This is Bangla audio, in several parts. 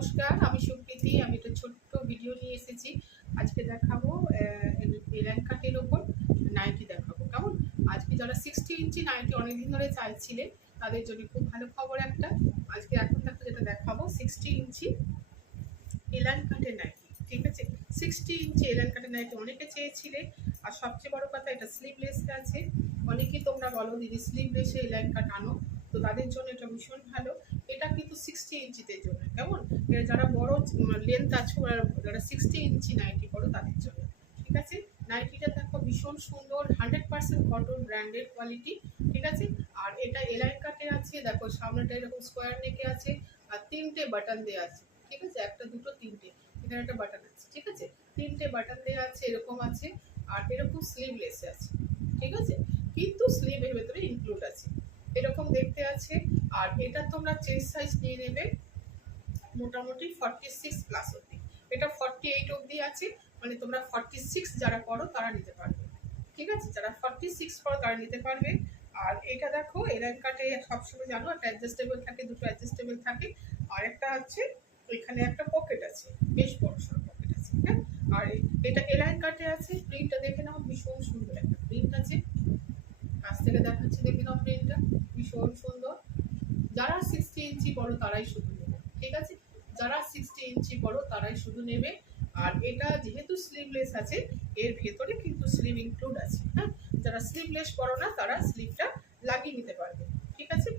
নমস্কার, আমি সুপ্রীতি। আমি একটা ছোট্ট ভিডিও নিয়ে এসেছি। আজকে দেখাবো এলান কাটের ওপর নাইটি দেখাবো। কেমন? আজকে যারা 60 ইঞ্চি নাইটি অনেকদিন ধরে চাইছিলেন তাদের জন্য খুব ভালো খবর একটা। আজকে এখন দেখো যেটা দেখাবো 60 ইঞ্চি এলান কাটের নাইটি। ঠিক আছে, 60 ইঞ্চি এলান কাটের নাইটি অনেকে চেয়েছিলে। আর সবচেয়ে বড় কথা, এটা স্লিভলেস আছে। অনেকেই তোমরা বলো দিদি স্লিভলেসে এলান কাট আনো, তো তাদের জন্য এটা ভীষণ ভালো। এটা কিন্তু 60 ইঞ্চিদের জন্য। কেমন? যারা বড় লেন্থ আছে, যারা 60 ইঞ্চি নাইটি করো তাদের জন্য। ঠিক আছে, নাইটিটা দেখো ভীষণ সুন্দর, 100% কটন ব্র্যান্ডেড কোয়ালিটি। ঠিক আছে, আর এটা এলাইন কাটে আছে। দেখো সামনেটা এরকম স্কোয়ার নেকে আছে, আর 3টে বাটন দেওয়া আছে। ঠিক আছে, একটা দুটো তিনটে, এখানে একটা বাটন আছে। ঠিক আছে, 3টে বাটন দেওয়া আছে, এরকম আছে। আর এরকম স্লিভলেস আছে। ঠিক আছে, কিন্তু স্লিভের ভেতরে ইনক্লুড আছে, এরকম দেখতে আছে। আর এটা তোমরা চেস্ট সাইজ নিয়ে নেবে মোটামুটি 46 প্লাস অব্দি। এটা 48 অব্দি আছে, মানে তোমরা 46 যারা করো তারা নিতে পারবে। ঠিক আছে, যারা 46 করো তারা নিতে পারবে। আর এটা দেখো এলাইন কাটে সবসময় জানো একটা অ্যাডজাস্টেবল থাকে, দুটো অ্যাডজাস্টেবল থাকে। আর একটা আছে ওইখানে একটা পকেট আছে, বেশ বড় সড়ো পকেট আছে। হ্যাঁ, আর এটা এলাইন কাটে আছে। প্রিন্টটা দেখে নাও, ভীষণ সুন্দর একটা প্রিন্ট আছে। কাছ থেকে দেখাচ্ছি, দেখে নাও প্রিন্টটা ভীষণ সুন্দর। যারা 60 ইঞ্চি বড় তারাই শুধু নেবে। ঠিক আছে, যারা 60 ইঞ্চি বড় তারাই শুধু নেবে। আর এটা যেহেতু স্লিভলেস আছে, এর ভেতরে কিন্তু স্লিভ ইনক্লুড আছে। হ্যাঁ, যারা স্লিভলেস করো না তারা স্লিভটা লাগিয়ে নিতে পারবে। ঠিক আছে,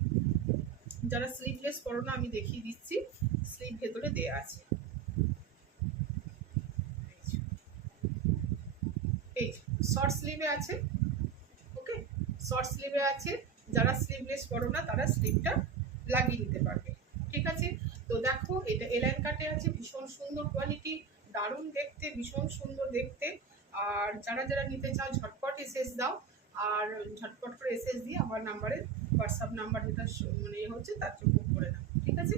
যারা স্লিভলেস করো না আমি দেখিয়ে দিচ্ছি, স্লিভ ভেতরে দেয়া আছে। এই শর্ট স্লিভে আছে। ওকে, শর্ট স্লিভে আছে। যারা স্লিভলেস করো না তারা স্লিভটা লাগিয়ে নিতে পারবে। ঠিক আছে, তো দেখো এটা এলাইন কাটে আছে, ভীষণ সুন্দর কোয়ালিটি, দারুণ দেখতে, ভীষণ সুন্দর দেখতে। আর যারা যারা নিতে চাও ঝটপট এসএস দাও, আর ঝটপট করে এসএস দিয়ে আমার নাম্বারে, হোয়াটসঅ্যাপ নাম্বার যেটা মানে হচ্ছে তার জন্য বুক করে নাও। ঠিক আছে,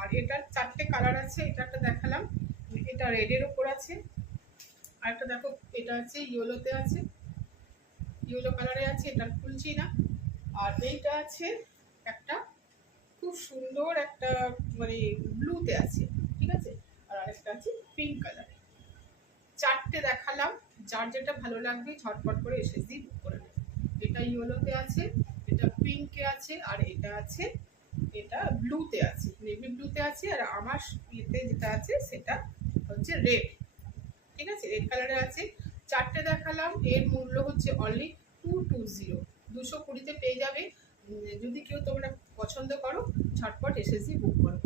আর এটার 4টে কালার আছে। এটা একটা দেখালাম, এটা রেডের ওপর আছে। আর একটা দেখো এটা আছে ইয়েলোতে আছে, ইয়েলো কালারে আছে, এটা খুলছি না। আর এইটা আছে একটা খুব সুন্দর একটা মানে ব্লুতে আছে। ঠিক আছে, আর আরেকটা আছে পিঙ্ক কালারে। 4টে দেখালাম, যার যেটা ভালো লাগবে ঝটপট করে এসে দিয়ে বুক করে নেবে। এটা ইয়েলোতে আছে, এটা পিঙ্কে আছে, আর এটা আছে, এটা ব্লুতে আছে, নেভি ব্লুতে আছে। আর আমার ইয়েতে যেটা আছে সেটা হচ্ছে রেড। ঠিক আছে, রেড কালারে আছে। 4টে দেখালাম, এর মূল্য হচ্ছে অনলি 220, 220-তে পেয়ে যাবে। যদি কেউ তোমরা পছন্দ করো ঝটপট এসএসজি বুক করো।